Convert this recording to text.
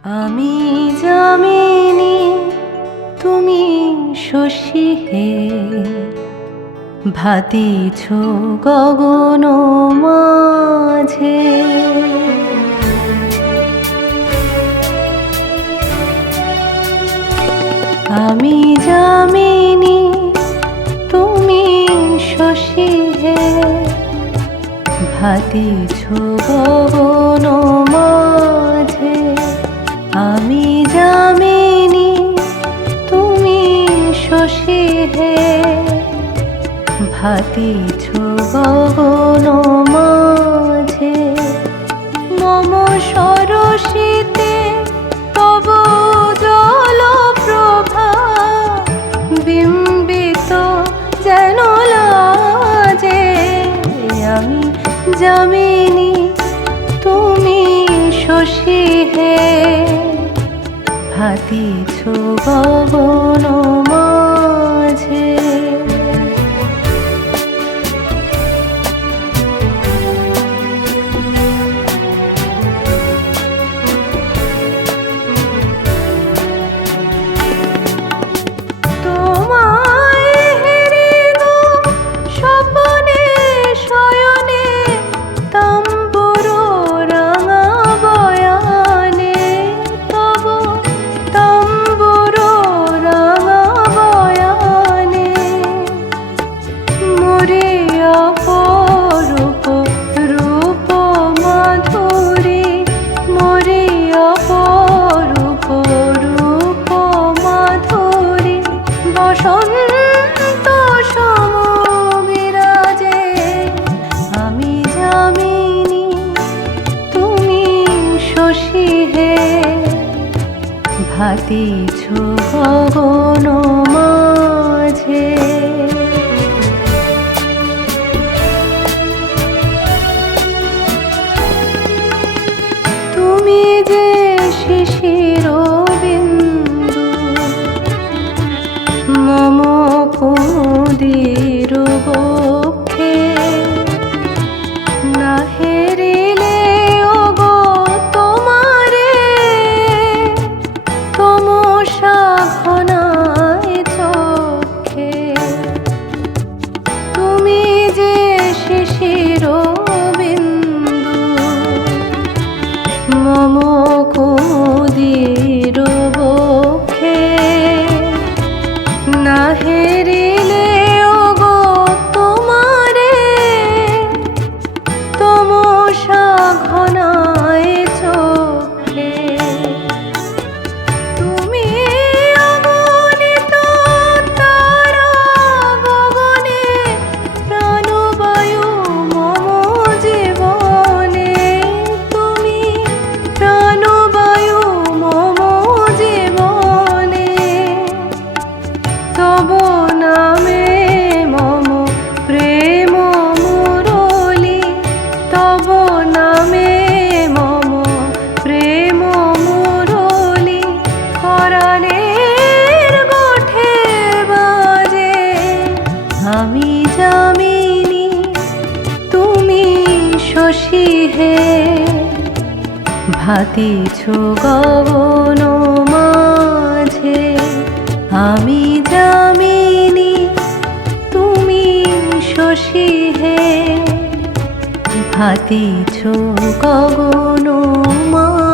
আমি যামিনী তুমি শশী হে, ভাতিছ গগন মাঝে। আমি যামিনী তুমি শশী হে, ভাতিছ গগন মাঝে। আমি যামিনী তুমি শশী হে, ভাতিছ গগন মাঝে। মম সরসিতে তব জলপ্রভা, বিম্বিত যেন লাজে। আমি যামিনী তুমি শশী হে, ভাতিছ গগন মাঝে। বসন্ত সম বিরাজে। আমি যামিনী তুমি শশী হে, ভাতিছ গগন মাঝে। তুমি যে শিশির বিন্দু, মম কুমুদির বক্ষে। না হেরিলে ওগো তোমারে, তমসা ঘনায় চক্ষে। তুমি যে শিশির বিন্দু, মম কুমুদির বক্ষে। না হেরিলে ওগো তোমারে, তমসা ঘনায় চোখে। তুমি অগণিত তারা গগনে, প্রাণবায়ু মম জীবনে। তুমি প্রাণবায়ু মম জীবনে। তব নামে মম প্রেম মুরলী, তব নামে মম প্রেম মুরলী। পরাণের গোঠে বাজে। আমি যামিনী তুমি শশী হে, ভাতিছ গগন মাঝে। আমি যামিনী তুমি শশী হে, ভাতিছ গগন মাঝে।